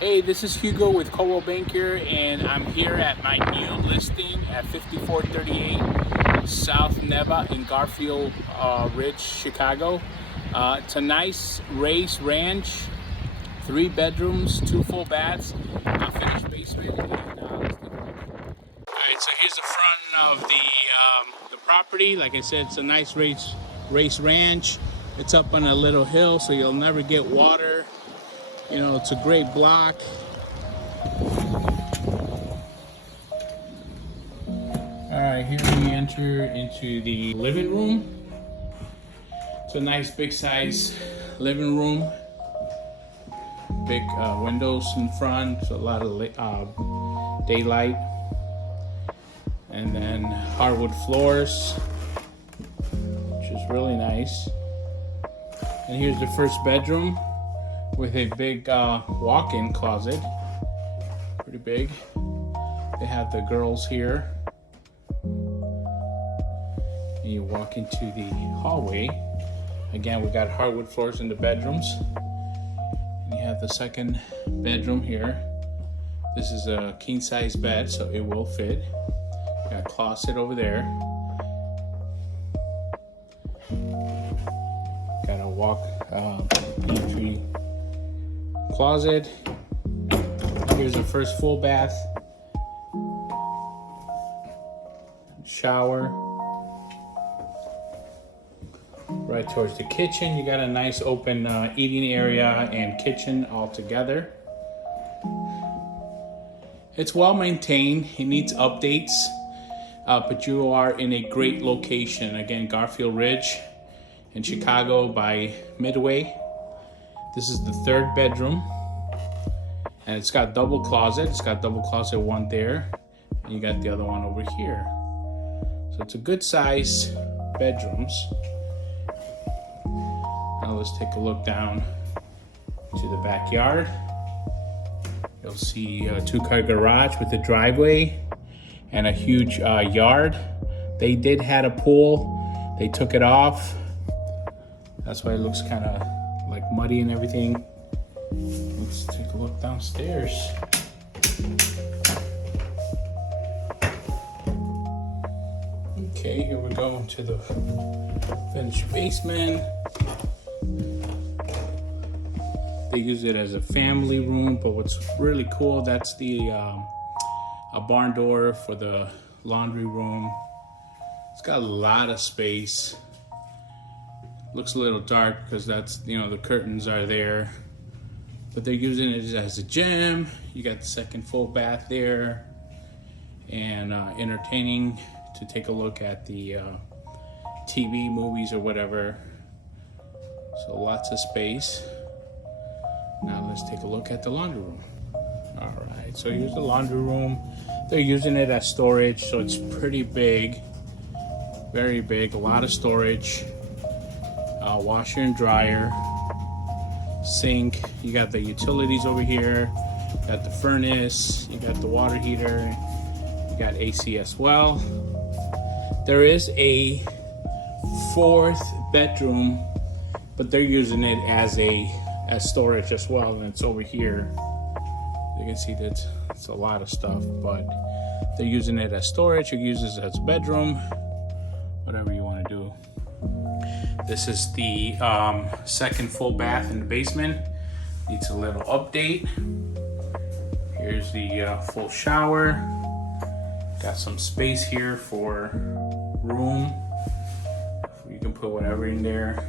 Hey, this is Hugo with Coldwell Banker, and I'm here at my new listing at 5438 South Neva in Garfield Ridge, Chicago. It's a nice raised ranch, 3 bedrooms, 2 full baths, a finished basement. And, let's take a look. All right, so here's the front of the property. Like I said, it's a nice raised ranch. It's up on a little hill, so you'll never get water. You know, it's a great block. All right, here we enter into the living room. It's a nice big size living room. Big windows in front, so a lot of daylight. And then hardwood floors, which is really nice. And here's the first bedroom with a big walk-in closet, pretty big. They have the girls here. And you walk into the hallway. Again, we got hardwood floors in the bedrooms. And you have the second bedroom here. This is a king-size bed, so it will fit. Got a closet over there. Got a walk entry closet. Here's the first full bath, shower. Right towards the kitchen, you got a nice open eating area and kitchen all together. It's well maintained. It needs updates, but you are in a great location. Again, Garfield Ridge in Chicago by Midway. This is the third bedroom, and it's got double closet. It's got double closet one there, and you got the other one over here. So it's a good size bedrooms. Now let's take a look down to the backyard. You'll see a 2-car garage with a driveway and a huge yard. They did have a pool. They took it off. That's why it looks kind of like muddy and everything. Let's take a look downstairs. Okay, here we go to the finished basement. They use it as a family room, but what's really cool, that's the a barn door for the laundry room. It's got a lot of space. Looks a little dark because that's, you know, the curtains are there, but they're using it as a gym. You got the second full bath there, and entertaining to take a look at the TV, movies, or whatever. So lots of space. Now let's take a look at the laundry room. All right, so here's the laundry room. They're using it as storage, so it's pretty big, very big, a lot of storage. Washer and dryer, sink. You got the utilities over here. You got the furnace. You got the water heater. You got AC as well. There is a 4th bedroom, but they're using it as storage as well, and it's over here. You can see that it's a lot of stuff, but they're using it as storage. You use it as a bedroom, whatever you want to do. This is the second full bath in the basement. Needs a little update. Here's the full shower. Got some space here for room. You can put whatever in there.